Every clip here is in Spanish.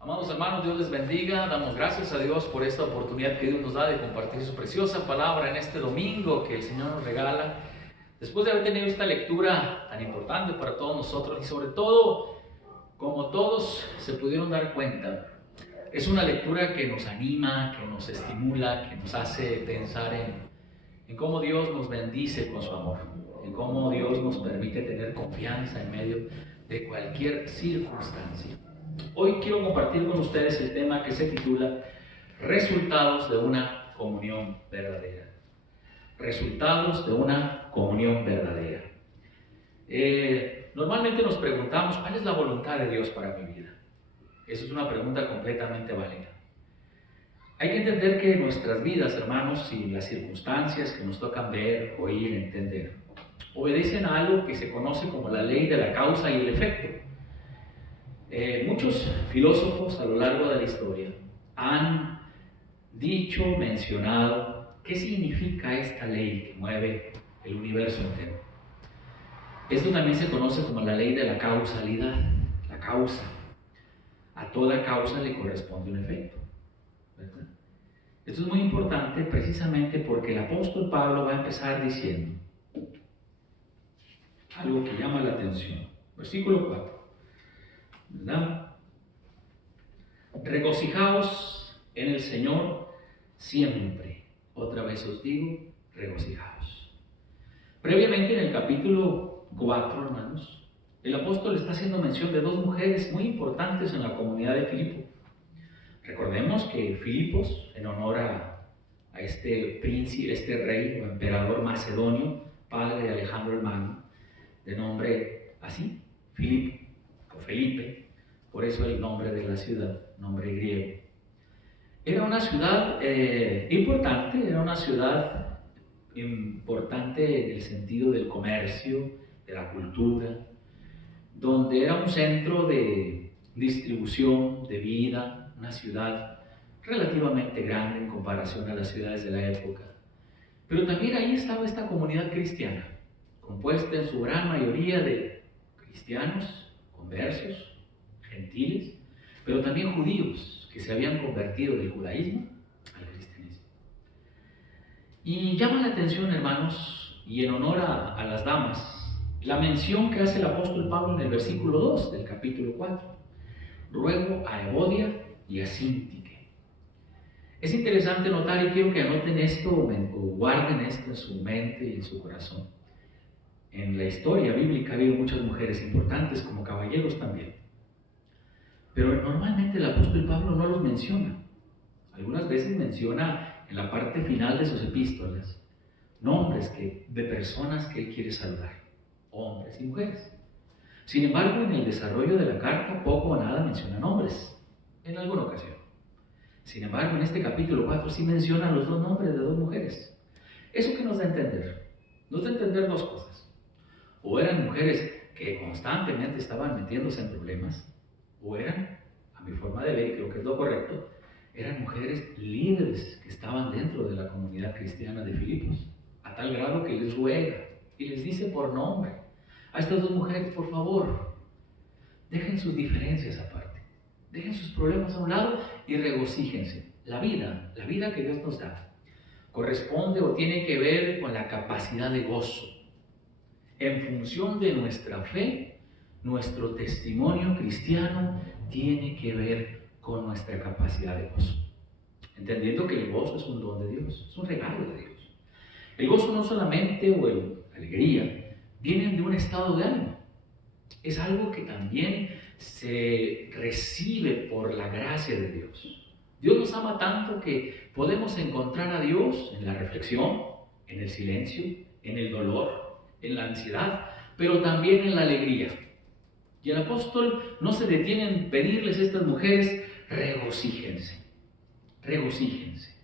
Amados hermanos, Dios les bendiga. Damos gracias a Dios por esta oportunidad que Dios nos da de compartir su preciosa palabra en este domingo que el Señor nos regala. Después de haber tenido esta lectura tan importante para todos nosotros y sobre todo, como todos se pudieron dar cuenta, es una lectura que nos anima, que nos estimula, que nos hace pensar en cómo Dios nos bendice con su amor, en cómo Dios nos permite tener confianza en medio de cualquier circunstancia. Hoy quiero compartir con ustedes el tema que se titula Resultados de una comunión verdadera. Resultados de una comunión verdadera. Normalmente nos preguntamos, ¿cuál es la voluntad de Dios para mi vida? Esa es una pregunta completamente válida. Hay que entender que nuestras vidas, hermanos, y las circunstancias que nos tocan ver, oír, entender, obedecen a algo que se conoce como la ley de la causa y el efecto. Muchos filósofos a lo largo de la historia han dicho, mencionado, ¿qué significa esta ley que mueve el universo entero? Esto también se conoce como la ley de la causalidad, la causa. A toda causa le corresponde un efecto, ¿verdad? Esto es muy importante precisamente porque el apóstol Pablo va a empezar diciendo algo que llama la atención. Versículo 4. ¿Verdad? Regocijaos en el Señor siempre. Otra vez os digo, regocijaos. Previamente en el capítulo 4, hermanos, el apóstol está haciendo mención de dos mujeres muy importantes en la comunidad de Filipo. Recordemos que Filipos, en honor a este príncipe, este rey o emperador macedonio, padre de Alejandro el Magno, de nombre así, Filipo o Felipe, por eso el nombre de la ciudad, nombre griego. Era una ciudad importante, era una ciudad importante en el sentido del comercio, de la cultura, donde era un centro de distribución de vida, una ciudad relativamente grande en comparación a las ciudades de la época. Pero también ahí estaba esta comunidad cristiana, compuesta en su gran mayoría de cristianos, conversos, gentiles, pero también judíos que se habían convertido del judaísmo al cristianismo. Y llama la atención, hermanos, y en honor a las damas, la mención que hace el apóstol Pablo en el versículo 2 del capítulo 4. Ruego a Evodia y a Síntique. Es interesante notar, y quiero que anoten esto o guarden esto en su mente y en su corazón. En la historia bíblica ha habido muchas mujeres importantes, como caballeros también. Pero normalmente el apóstol Pablo no los menciona. Algunas veces menciona en la parte final de sus epístolas nombres de personas que él quiere saludar, hombres y mujeres. Sin embargo, en el desarrollo de la carta poco o nada menciona nombres, en alguna ocasión. Sin embargo, en este capítulo 4 sí menciona los dos nombres de dos mujeres. ¿Eso qué nos da a entender? Nos da a entender dos cosas. O eran mujeres que constantemente estaban metiéndose en problemas, o eran, a mi forma de ver, y creo que es lo correcto, eran mujeres líderes que estaban dentro de la comunidad cristiana de Filipos, a tal grado que les ruega y les dice por nombre a estas dos mujeres, por favor, dejen sus diferencias aparte, dejen sus problemas a un lado y regocíjense. La vida que Dios nos da, corresponde o tiene que ver con la capacidad de gozo. En función de nuestra fe, nuestro testimonio cristiano tiene que ver con nuestra capacidad de gozo. Entendiendo que el gozo es un don de Dios, es un regalo de Dios. El gozo no solamente, o la alegría, vienen de un estado de ánimo. Es algo que también se recibe por la gracia de Dios. Dios nos ama tanto que podemos encontrar a Dios en la reflexión, en el silencio, en el dolor, en la ansiedad, pero también en la alegría. Y el apóstol no se detiene en pedirles a estas mujeres, regocíjense, regocíjense.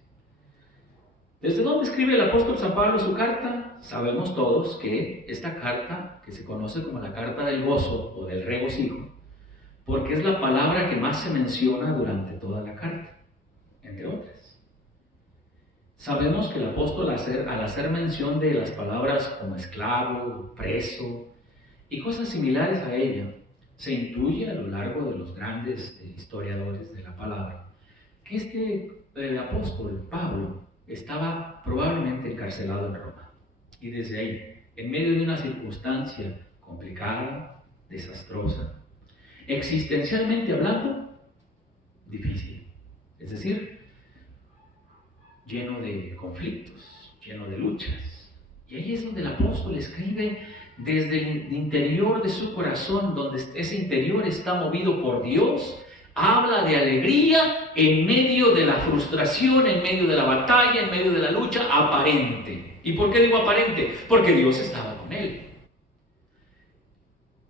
¿Desde dónde escribe el apóstol San Pablo su carta? Sabemos todos que esta carta, que se conoce como la carta del gozo o del regocijo, porque es la palabra que más se menciona durante toda la carta, entre otras. Sabemos que el apóstol al hacer mención de las palabras como esclavo, preso y cosas similares a ella, Se intuye a lo largo de los grandes historiadores de la palabra que este apóstol Pablo estaba probablemente encarcelado en Roma. Y desde ahí, en medio de una circunstancia complicada, desastrosa, existencialmente hablando, difícil, es decir, lleno de conflictos, lleno de luchas. Y ahí es donde el apóstol escribe desde el interior de su corazón, donde ese interior está movido por Dios, habla de alegría en medio de la frustración, en medio de la batalla, en medio de la lucha aparente. ¿Y por qué digo aparente? Porque Dios estaba con él.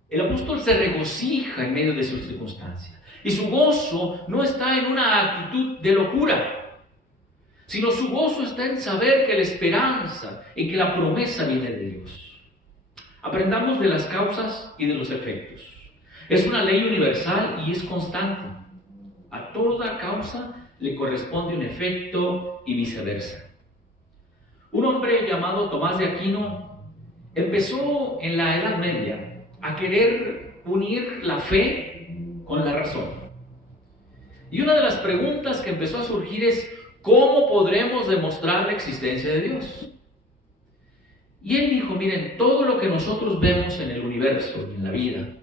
El apóstol se regocija en medio de sus circunstancias. Y su gozo no está en una actitud de locura, sino su gozo está en saber que la esperanza, en que la promesa viene de Dios. Aprendamos de las causas y de los efectos. Es una ley universal y es constante. A toda causa le corresponde un efecto y viceversa. Un hombre llamado Tomás de Aquino empezó en la Edad Media a querer unir la fe con la razón. Y una de las preguntas que empezó a surgir es: ¿cómo podremos demostrar la existencia de Dios? Y él dijo: miren, todo lo que nosotros vemos en el universo y en la vida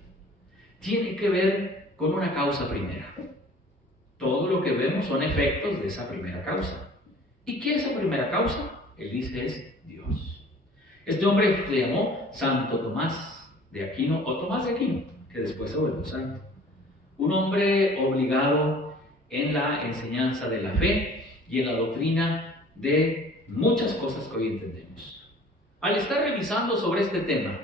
tiene que ver con una causa primera. Todo lo que vemos son efectos de esa primera causa. ¿Y qué es esa primera causa? Él dice es Dios. Este hombre se llamó Santo Tomás de Aquino, o Tomás de Aquino, que después se volvió santo. Un hombre obligado en la enseñanza de la fe y en la doctrina de muchas cosas que hoy entendemos. Al estar revisando sobre este tema,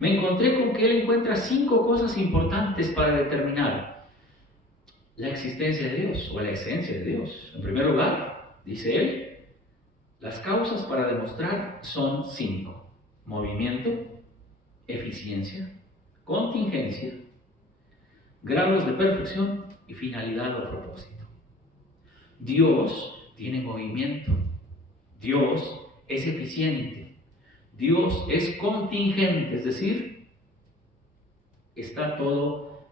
me encontré con que él encuentra 5 cosas importantes para determinar la existencia de Dios o la esencia de Dios. En primer lugar, dice él, las causas para demostrar son 5: movimiento, eficiencia, contingencia, grados de perfección y finalidad o propósito. Dios tiene movimiento, Dios es eficiente, Dios es contingente, es decir, está todo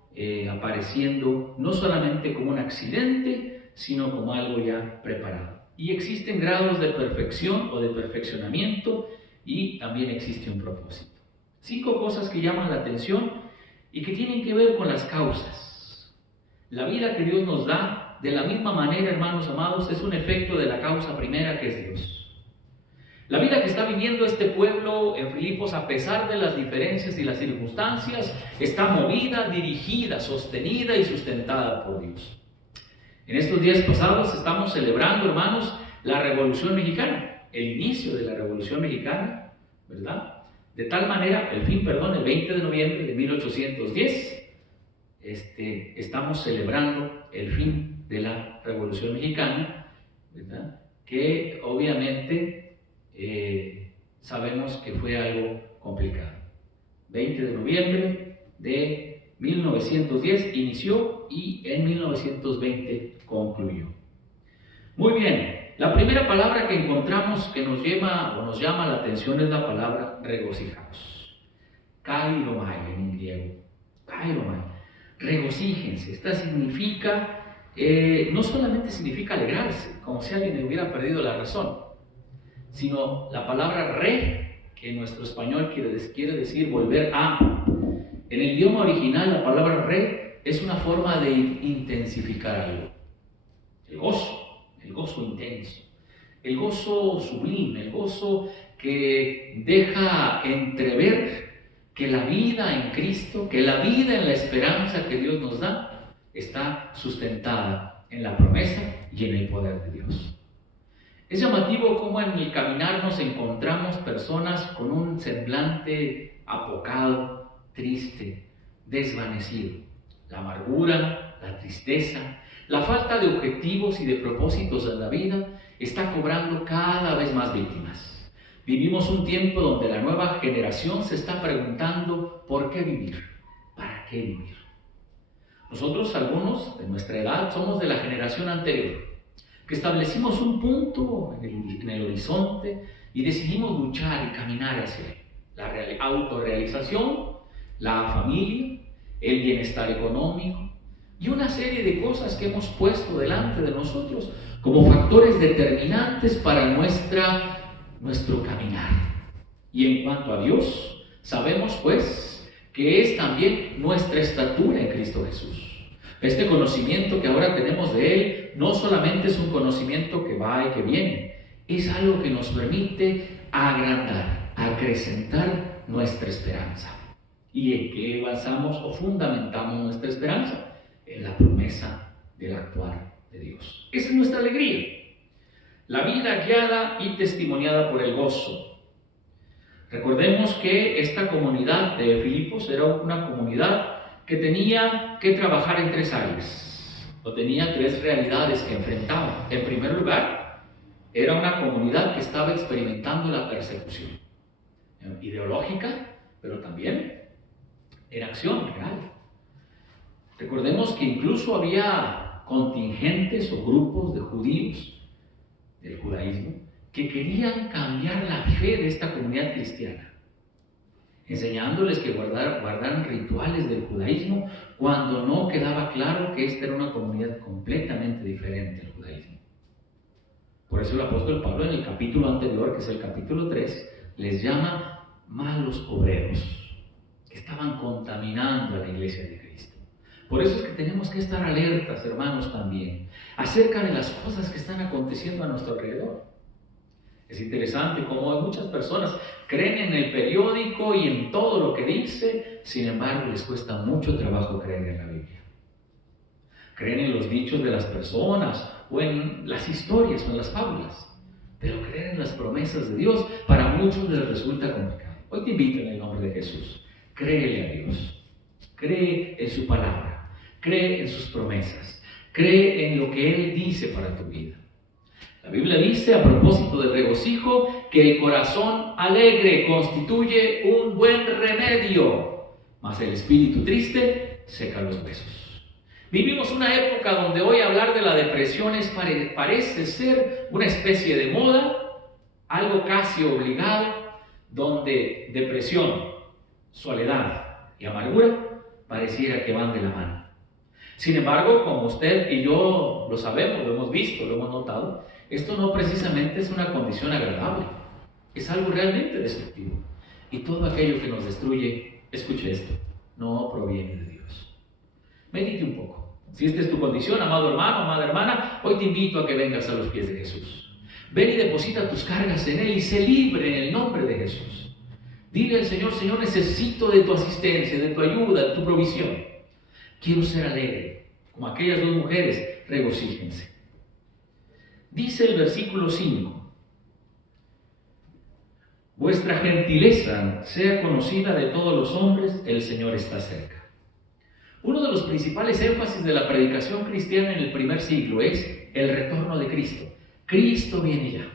apareciendo no solamente como un accidente, sino como algo ya preparado. Y existen grados de perfección o de perfeccionamiento y también existe un propósito. 5 cosas que llaman la atención y que tienen que ver con las causas. La vida que Dios nos da, de la misma manera, hermanos amados, es un efecto de la causa primera, que es Dios. La vida que está viviendo este pueblo en Filipos, a pesar de las diferencias y las circunstancias, está movida, dirigida, sostenida y sustentada por Dios. En estos días pasados estamos celebrando, hermanos, la Revolución Mexicana, el inicio de la Revolución Mexicana, ¿verdad? De tal manera, el 20 de noviembre de 1810, estamos celebrando el fin de la Revolución Mexicana, ¿verdad? Que obviamente sabemos que fue algo complicado. 20 de noviembre de 1910 inició y en 1920 concluyó. Muy bien, la primera palabra que encontramos que nos llama la atención es la palabra regocijaos. Kairomai en griego. Kairomai. Regocíjense. Esta significa, no solamente significa alegrarse, como si alguien hubiera perdido la razón, sino la palabra re, que en nuestro español quiere decir volver a. En el idioma original, la palabra re es una forma de intensificar algo. El gozo intenso, el gozo sublime, el gozo que deja entrever que la vida en Cristo, que la vida en la esperanza que Dios nos da, está sustentada en la promesa y en el poder de Dios. Es llamativo cómo en el caminar nos encontramos personas con un semblante apocado, triste, desvanecido. La amargura, la tristeza, la falta de objetivos y de propósitos en la vida está cobrando cada vez más víctimas. Vivimos un tiempo donde la nueva generación se está preguntando ¿por qué vivir? ¿Para qué vivir? Nosotros, algunos de nuestra edad, somos de la generación anterior, que establecimos un punto en el horizonte y decidimos luchar y caminar hacia él. La autorrealización, la familia, el bienestar económico y una serie de cosas que hemos puesto delante de nosotros como factores determinantes para nuestro caminar. Y en cuanto a Dios, sabemos pues que es también nuestra estatura en Cristo Jesús. Este conocimiento que ahora tenemos de Él no solamente es un conocimiento que va y que viene, es algo que nos permite agrandar, acrecentar nuestra esperanza. ¿Y en qué basamos o fundamentamos nuestra esperanza? En la promesa del actuar de Dios. Esa es nuestra alegría. La vida guiada y testimoniada por el gozo. Recordemos que esta comunidad de Filipos era una comunidad que tenía que trabajar en tres áreas, o tenía tres realidades que enfrentaba. En primer lugar, era una comunidad que estaba experimentando la persecución ideológica, pero también en acción real. Recordemos que incluso había contingentes o grupos de judíos del judaísmo que querían cambiar la fe de esta comunidad cristiana, enseñándoles que guardaran rituales del judaísmo cuando no quedaba claro que esta era una comunidad completamente diferente al judaísmo. Por eso el apóstol Pablo en el capítulo anterior, que es el capítulo 3, les llama malos obreros, que estaban contaminando a la iglesia de Cristo. Por eso es que tenemos que estar alertas, hermanos, también, acerca de las cosas que están aconteciendo a nuestro alrededor. Es interesante cómo muchas personas creen en el periódico y en todo lo que dice, sin embargo les cuesta mucho trabajo creer en la Biblia. Creen en los dichos de las personas, o en las historias, o en las fábulas, pero creer en las promesas de Dios para muchos les resulta complicado. Hoy te invito en el nombre de Jesús, créele a Dios, cree en su palabra, cree en sus promesas, cree en lo que Él dice para tu vida. La Biblia dice a propósito del regocijo que el corazón alegre constituye un buen remedio, mas el espíritu triste seca los huesos. Vivimos una época donde hoy hablar de la depresión parece ser una especie de moda, algo casi obligado, donde depresión, soledad y amargura pareciera que van de la mano. Sin embargo, como usted y yo lo sabemos, lo hemos visto, lo hemos notado, esto no precisamente es una condición agradable, es algo realmente destructivo. Y todo aquello que nos destruye, escuche esto, no proviene de Dios. Medite un poco. Si esta es tu condición, amado hermano, amada hermana, hoy te invito a que vengas a los pies de Jesús. Ven y deposita tus cargas en Él y sé libre en el nombre de Jesús. Dile al Señor: Señor, necesito de tu asistencia, de tu ayuda, de tu provisión. Quiero ser alegre, como aquellas dos mujeres, regocíjense. Dice el versículo 5: vuestra gentileza sea conocida de todos los hombres, el Señor está cerca. Uno de los principales énfasis de la predicación cristiana en el primer siglo es el retorno de Cristo. Cristo viene ya.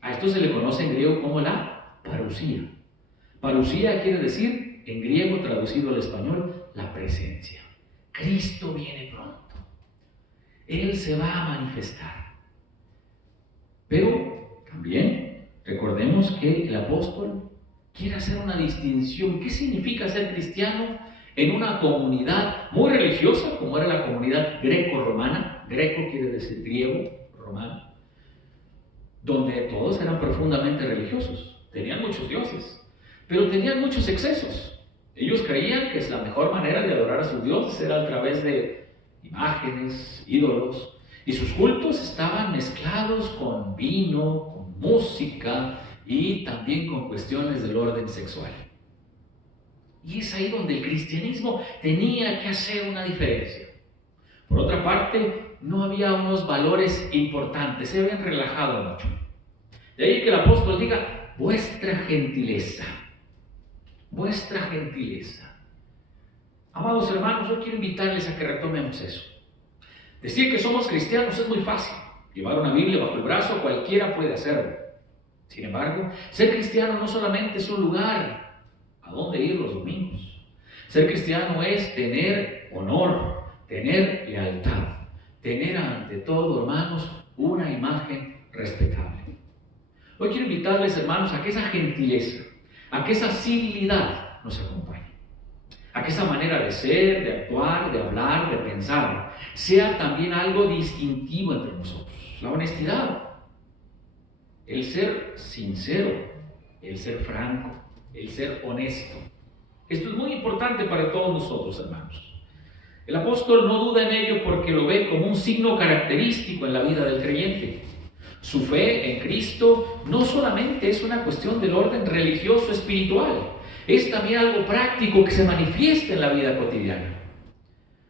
A esto se le conoce en griego como la parusía. Parusía quiere decir, en griego traducido al español, la presencia. Cristo viene pronto. Él se va a manifestar. Pero también recordemos que el apóstol quiere hacer una distinción. ¿Qué significa ser cristiano en una comunidad muy religiosa, como era la comunidad greco-romana? Greco quiere decir griego, romano, donde todos eran profundamente religiosos, tenían muchos dioses, pero tenían muchos excesos. Ellos creían que la mejor manera de adorar a sus dioses era a través de imágenes, ídolos, y sus cultos estaban mezclados con vino, con música y también con cuestiones del orden sexual. Y es ahí donde el cristianismo tenía que hacer una diferencia. Por otra parte, no había unos valores importantes, se habían relajado mucho. De ahí que el apóstol diga: vuestra gentileza. Vuestra gentileza. Amados hermanos, yo quiero invitarles a que retomemos eso. Decir que somos cristianos es muy fácil. Llevar una Biblia bajo el brazo, cualquiera puede hacerlo. Sin embargo, ser cristiano no solamente es un lugar a donde ir los domingos. Ser cristiano es tener honor, tener lealtad, tener ante todo, hermanos, una imagen respetable. Hoy quiero invitarles, hermanos, a que esa gentileza, a que esa civilidad nos acompañe. a que esa manera de ser, de actuar, de hablar, de pensar, sea también algo distintivo entre nosotros. La honestidad, el ser sincero, el ser franco, el ser honesto. Esto es muy importante para todos nosotros, hermanos. El apóstol no duda en ello porque lo ve como un signo característico en la vida del creyente. Su fe en Cristo no solamente es una cuestión del orden religioso espiritual, es también algo práctico que se manifiesta en la vida cotidiana.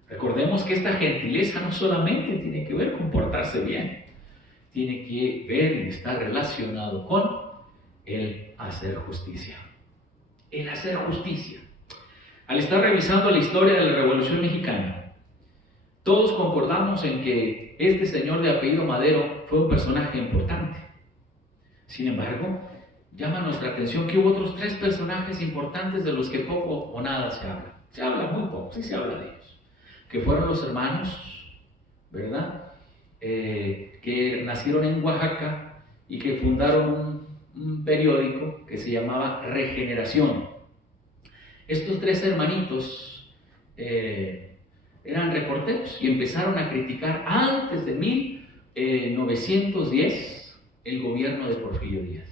Recordemos que esta gentileza no solamente tiene que ver con portarse bien, tiene que ver y estar relacionado con el hacer justicia. El hacer justicia. Al estar revisando la historia de la Revolución Mexicana, todos concordamos en que este señor de apellido Madero fue un personaje importante. Sin embargo, llama nuestra atención que hubo otros 3 personajes importantes de los que poco o nada se habla. Se habla muy poco, sí se habla de ellos. Que fueron los hermanos, ¿verdad? Que nacieron en Oaxaca y que fundaron un periódico que se llamaba Regeneración. Estos 3 hermanitos eran reporteros y empezaron a criticar antes de 1910 el gobierno de Porfirio Díaz.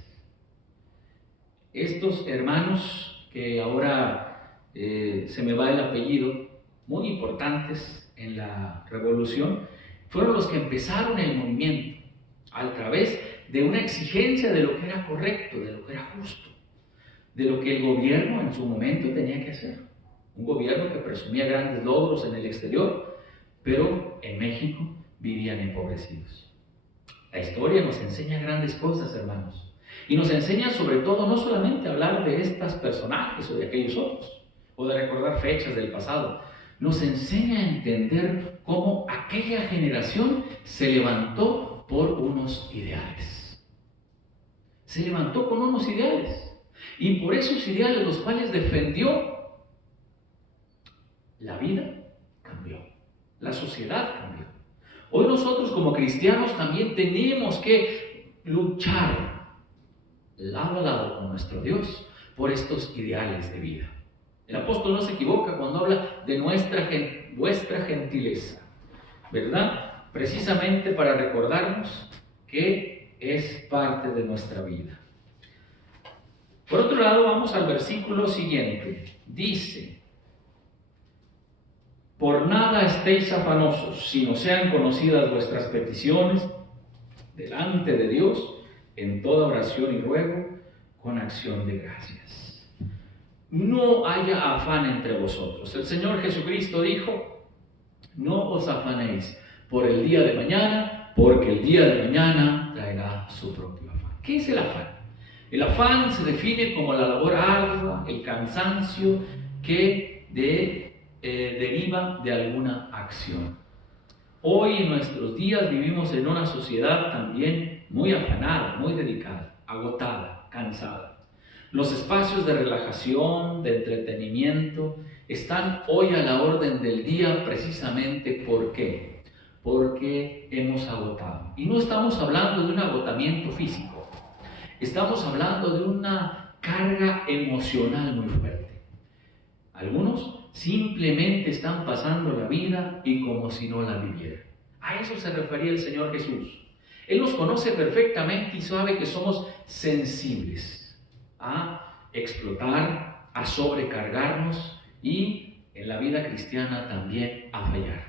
Estos hermanos, que ahora se me va el apellido, muy importantes en la revolución, fueron los que empezaron el movimiento a través de una exigencia de lo que era correcto, de lo que era justo, de lo que el gobierno en su momento tenía que hacer. Un gobierno que presumía grandes logros en el exterior, pero en México vivían empobrecidos. La historia nos enseña grandes cosas, hermanos, y nos enseña sobre todo no solamente hablar de estos personajes o de aquellos otros, o de recordar fechas del pasado, nos enseña a entender cómo aquella generación se levantó por unos ideales. Se levantó con unos ideales. Y por esos ideales los cuales defendió, la vida cambió, la sociedad cambió. Hoy nosotros como cristianos también tenemos que luchar lado a lado con nuestro Dios por estos ideales de vida. El apóstol no se equivoca cuando habla de vuestra gentileza, ¿verdad? Precisamente para recordarnos que es parte de nuestra vida. Por otro lado, vamos al versículo siguiente. Dice: por nada estéis afanosos, sino sean conocidas vuestras peticiones delante de Dios en toda oración y ruego con acción de gracias. No haya afán entre vosotros. El Señor Jesucristo dijo: no os afanéis por el día de mañana, porque el día de mañana traerá su propio afán. ¿Qué es el afán? El afán se define como la labor ardua, el cansancio que deriva de alguna acción. Hoy en nuestros días vivimos en una sociedad también muy afanada, muy dedicada, agotada, cansada. Los espacios de relajación, de entretenimiento, están hoy a la orden del día precisamente ¿por qué? Porque hemos agotado. Y no estamos hablando de un agotamiento físico. Estamos hablando de una carga emocional muy fuerte. Algunos simplemente están pasando la vida y como si no la vivieran. A eso se refería el Señor Jesús. Él nos conoce perfectamente y sabe que somos sensibles a explotar, a sobrecargarnos y en la vida cristiana también a fallar.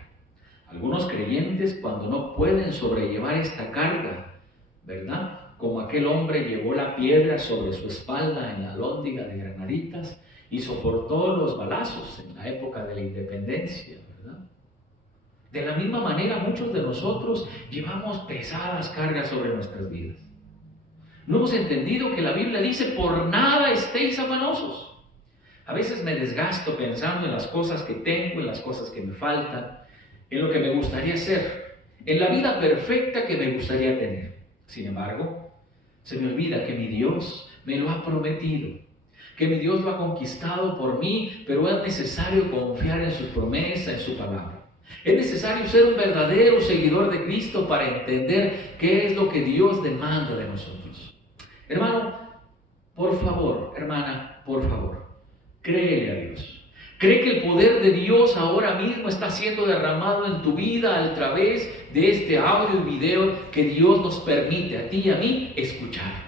Algunos creyentes, cuando no pueden sobrellevar esta carga, ¿verdad?, como aquel hombre llevó la piedra sobre su espalda en la alhóndiga de Granaditas y soportó los balazos en la época de la independencia, ¿verdad? De la misma manera, muchos de nosotros llevamos pesadas cargas sobre nuestras vidas. No hemos entendido que la Biblia dice: por nada estéis afanosos. A veces me desgasto pensando en las cosas que tengo, en las cosas que me faltan, en lo que me gustaría hacer, en la vida perfecta que me gustaría tener. Sin embargo, se me olvida que mi Dios me lo ha prometido, que mi Dios lo ha conquistado por mí, pero es necesario confiar en su promesa, en su palabra. Es necesario ser un verdadero seguidor de Cristo para entender qué es lo que Dios demanda de nosotros. Hermano, por favor, hermana, por favor, créele a Dios. Cree que el poder de Dios ahora mismo está siendo derramado en tu vida a través de este audio y video que Dios nos permite a ti y a mí escuchar.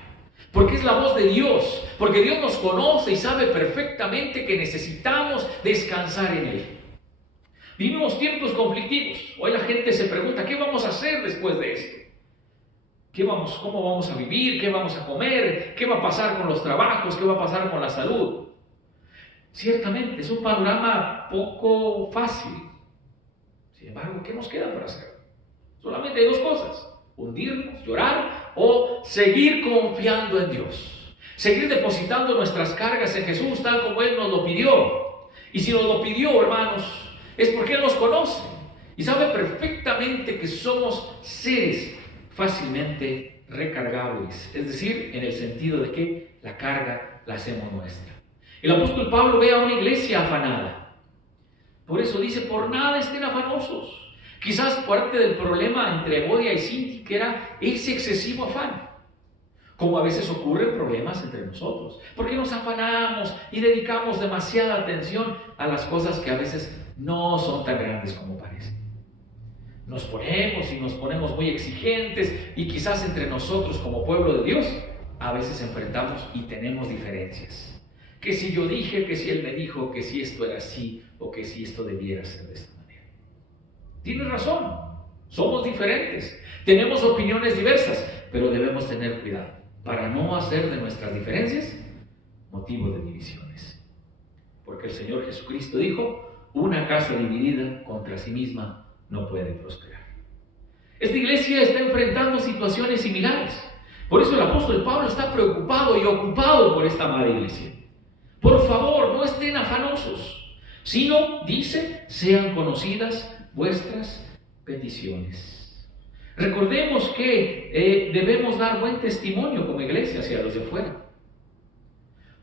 Porque es la voz de Dios, porque Dios nos conoce y sabe perfectamente que necesitamos descansar en Él. Vivimos tiempos conflictivos. Hoy la gente se pregunta, ¿qué vamos a hacer después de esto? ¿Cómo vamos a vivir? ¿Qué vamos a comer? ¿Qué va a pasar con los trabajos? ¿Qué va a pasar con la salud? Ciertamente es un panorama poco fácil. Sin embargo, ¿qué nos queda por hacer? Solamente hay dos cosas: hundirnos, llorar o seguir confiando en Dios. Seguir depositando nuestras cargas en Jesús tal como Él nos lo pidió. Y si nos lo pidió, hermanos, es porque Él nos conoce y sabe perfectamente que somos seres fácilmente recargables. Es decir, en el sentido de que la carga la hacemos nuestra. El apóstol Pablo ve a una iglesia afanada. Por eso dice, por nada estén afanosos. Quizás parte del problema entre Evodia y Síntique era ese excesivo afán. Como a veces ocurren problemas entre nosotros. Porque nos afanamos y dedicamos demasiada atención a las cosas que a veces no son tan grandes como parecen. Nos ponemos muy exigentes y quizás entre nosotros como pueblo de Dios a veces enfrentamos y tenemos diferencias. Que si yo dije, que si Él me dijo, que si esto era así o que si esto debiera ser de esta manera. Tienes razón, somos diferentes, tenemos opiniones diversas, pero debemos tener cuidado para no hacer de nuestras diferencias motivo de divisiones. Porque el Señor Jesucristo dijo, una casa dividida contra sí misma no puede prosperar. Esta iglesia está enfrentando situaciones similares. Por eso el apóstol Pablo está preocupado y ocupado por esta amada iglesia. Por favor, no estén afanosos, sino, dice, sean conocidas vuestras peticiones. Recordemos que debemos dar buen testimonio como iglesia hacia los de afuera.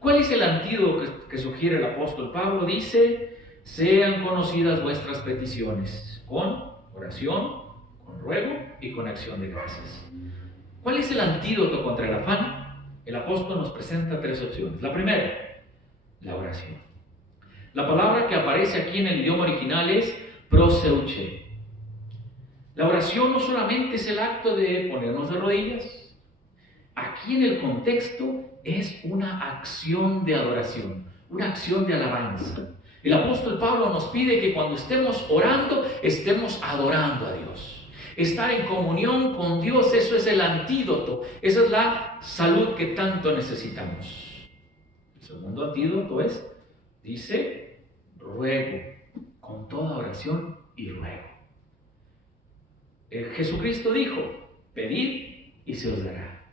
¿Cuál es el antídoto que sugiere el apóstol Pablo? Dice, sean conocidas vuestras peticiones, con oración, con ruego y con acción de gracias. ¿Cuál es el antídoto contra el afán? El apóstol nos presenta tres opciones. La primera, la oración. La palabra que aparece aquí en el idioma original es proseuche. La oración no solamente es el acto de ponernos de rodillas. Aquí en el contexto es una acción de adoración, una acción de alabanza. El apóstol Pablo nos pide que cuando estemos orando, estemos adorando a Dios. Estar en comunión con Dios, eso es el antídoto, esa es la salud que tanto necesitamos. El segundo antídoto es, dice, ruego, con toda oración y ruego. Jesucristo dijo, pedid y se os dará,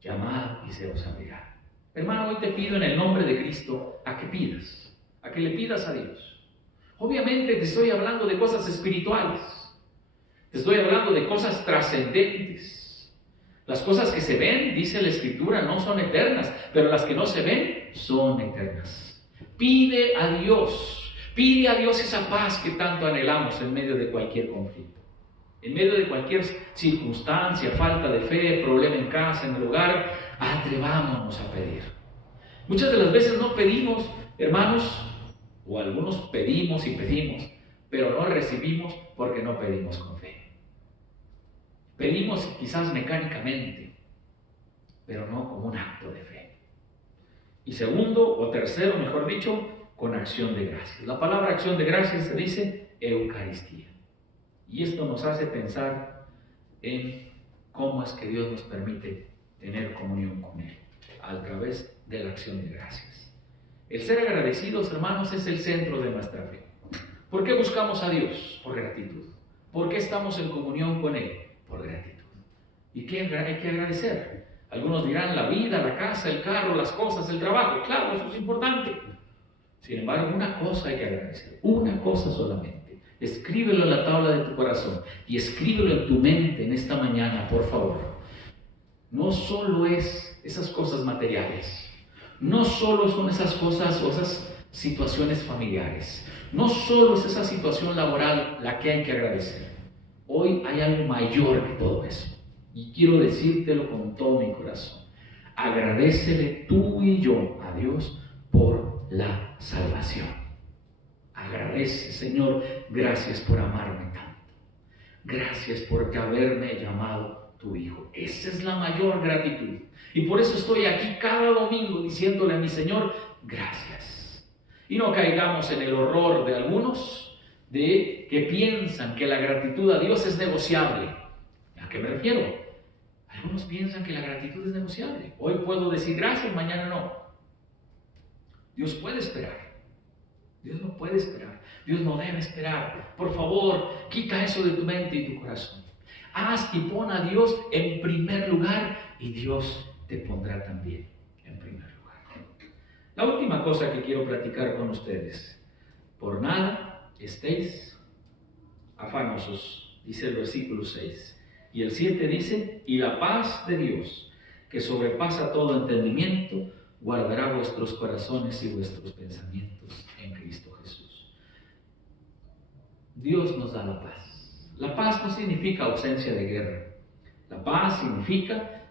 llamad y se os abrirá. Hermano, hoy te pido en el nombre de Cristo a que pidas, a que le pidas a Dios. Obviamente te estoy hablando de cosas espirituales, te estoy hablando de cosas trascendentes. Las cosas que se ven, dice la Escritura, no son eternas, pero las que no se ven son eternas. Pide a Dios esa paz que tanto anhelamos en medio de cualquier conflicto, en medio de cualquier circunstancia, falta de fe, problema en casa, en el hogar. Atrevámonos a pedir. Muchas de las veces no pedimos, hermanos, o algunos pedimos y pedimos, pero no recibimos porque no pedimos con fe. Pedimos quizás mecánicamente, pero no como un acto de fe. Y segundo, o tercero, mejor dicho, con acción de gracias. La palabra acción de gracias se dice Eucaristía. Y esto nos hace pensar en cómo es que Dios nos permite tener comunión con Él, a través de la acción de gracias. El ser agradecidos, hermanos, es el centro de nuestra fe. ¿Por qué buscamos a Dios? Por gratitud. ¿Por qué estamos en comunión con Él? Por gratitud. ¿Y qué hay que agradecer? Algunos dirán la vida, la casa, el carro, las cosas, el trabajo. Claro, eso es importante. Sin embargo, una cosa hay que agradecer. Una cosa solamente. Escríbelo en la tabla de tu corazón y escríbelo en tu mente en esta mañana, por favor. No solo es esas cosas materiales. No solo son esas cosas o esas situaciones familiares. No solo es esa situación laboral la que hay que agradecer. Hoy hay algo mayor que todo eso. Y quiero decírtelo con todo mi corazón. Agradécele tú y yo a Dios por la salvación. Agradece, Señor, gracias por amarme tanto. Gracias por haberme llamado tu hijo. Esa es la mayor gratitud. Y por eso estoy aquí cada domingo diciéndole a mi Señor, gracias. Y no caigamos en el horror de algunos de que piensan que la gratitud a Dios es negociable. ¿A qué me refiero? Algunos piensan que la gratitud es negociable. Hoy puedo decir gracias, mañana no. Dios puede esperar. Dios no puede esperar. Dios no debe esperar. Por favor, quita eso de tu mente y tu corazón. Haz y pon a Dios en primer lugar y Dios te pondrá también en primer lugar. La última cosa que quiero platicar con ustedes. Por nada estéis afanosos, dice el versículo 6. Y el 7 dice, y la paz de Dios, que sobrepasa todo entendimiento, guardará vuestros corazones y vuestros pensamientos en Cristo Jesús. Dios nos da la paz. La paz no significa ausencia de guerra. La paz significa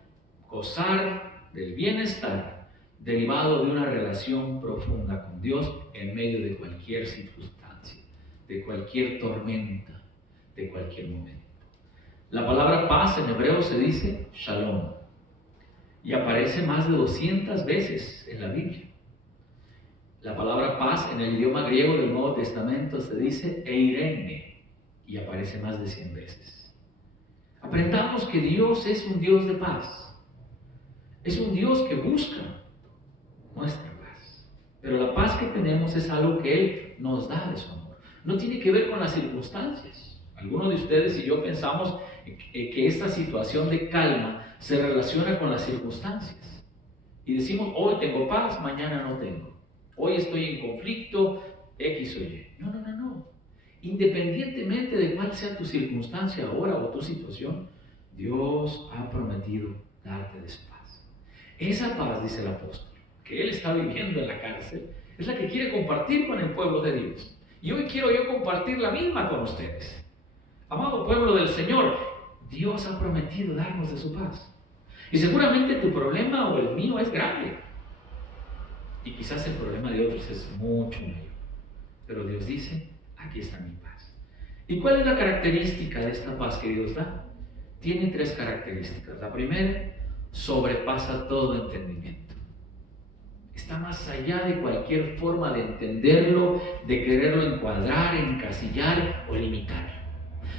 gozar del bienestar derivado de una relación profunda con Dios en medio de cualquier circunstancia, de cualquier tormenta, de cualquier momento. La palabra paz en hebreo se dice shalom y aparece más de 200 veces en la Biblia. La palabra paz en el idioma griego del Nuevo Testamento se dice eirene y aparece más de 100 veces. Aprendamos que Dios es un Dios de paz. Es un Dios que busca nuestra paz. Pero la paz que tenemos es algo que Él nos da de su amor. No tiene que ver con las circunstancias. Algunos de ustedes y yo pensamos que esta situación de calma se relaciona con las circunstancias. Y decimos, hoy tengo paz, mañana no tengo. Hoy estoy en conflicto, X o Y. No, no, no, no. Independientemente de cuál sea tu circunstancia ahora o tu situación, Dios ha prometido darte de su paz. Esa paz, dice el apóstol, que él está viviendo en la cárcel, es la que quiere compartir con el pueblo de Dios. Y hoy quiero yo compartir la misma con ustedes. Amado pueblo del Señor, Dios ha prometido darnos de su paz. Y seguramente tu problema o el mío es grande. Y quizás el problema de otros es mucho mayor. Pero Dios dice, aquí está mi paz. ¿Y cuál es la característica de esta paz que Dios da? Tiene 3 características. La primera, sobrepasa todo entendimiento. Está más allá de cualquier forma de entenderlo, de quererlo encuadrar, encasillar o limitar.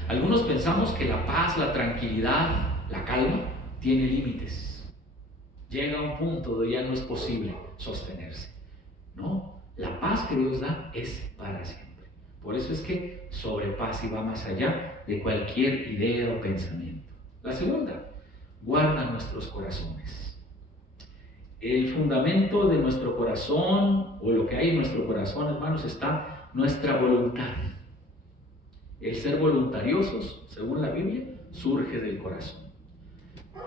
Algunos pensamos que la paz, la tranquilidad, la calma, tiene límites. Llega a un punto donde ya no es posible sostenerse. No, la paz que Dios da es para siempre. Por eso es que sobrepasa y va más allá de cualquier idea o pensamiento. La segunda, guarda nuestros corazones. El fundamento de nuestro corazón, o lo que hay en nuestro corazón, hermanos, está nuestra voluntad. El ser voluntariosos, según la Biblia, surge del corazón.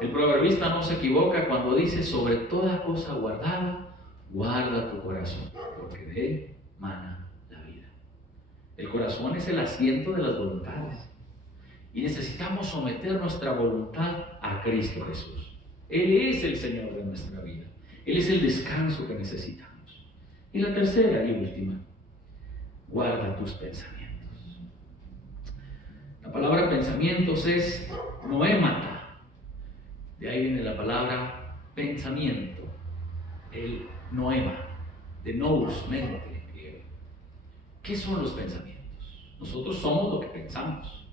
El proverbista no se equivoca cuando dice, sobre toda cosa guardada, guarda tu corazón, porque de él mana la vida. El corazón es el asiento de las voluntades. Y necesitamos someter nuestra voluntad a Cristo Jesús. Él es el Señor de nuestra vida. Él es el descanso que necesitamos. Y la tercera y última, guarda tus pensamientos. La palabra pensamientos es noémata. De ahí viene la palabra pensamiento. El noema, de nous, mente. ¿Qué son los pensamientos? Nosotros somos lo que pensamos.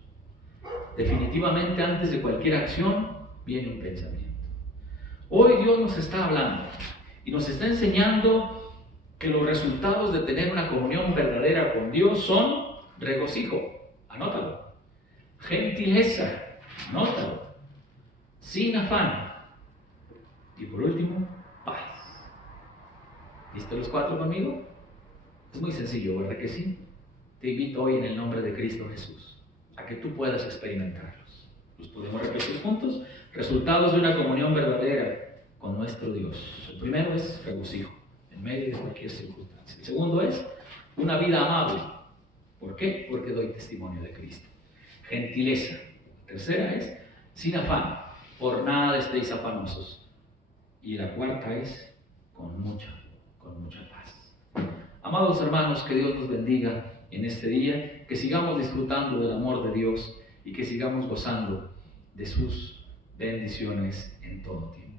Definitivamente antes de cualquier acción viene un pensamiento. Hoy Dios nos está hablando y nos está enseñando que los resultados de tener una comunión verdadera con Dios son regocijo, anótalo, gentileza, anótalo, sin afán y por último, paz. ¿Viste los 4 conmigo? Es muy sencillo, ¿verdad que sí? Te invito hoy en el nombre de Cristo Jesús a que tú puedas experimentarlos. Los podemos repetir juntos. Resultados de una comunión verdadera con nuestro Dios. El primero es regocijo en medio de cualquier circunstancia. El segundo es una vida amable. ¿Por qué? Porque doy testimonio de Cristo. Gentileza. La tercera es sin afán. Por nada estéis afanosos. Y la cuarta es con mucha paz. Amados hermanos, que Dios nos bendiga en este día, que sigamos disfrutando del amor de Dios y que sigamos gozando de sus bendiciones en todo tiempo.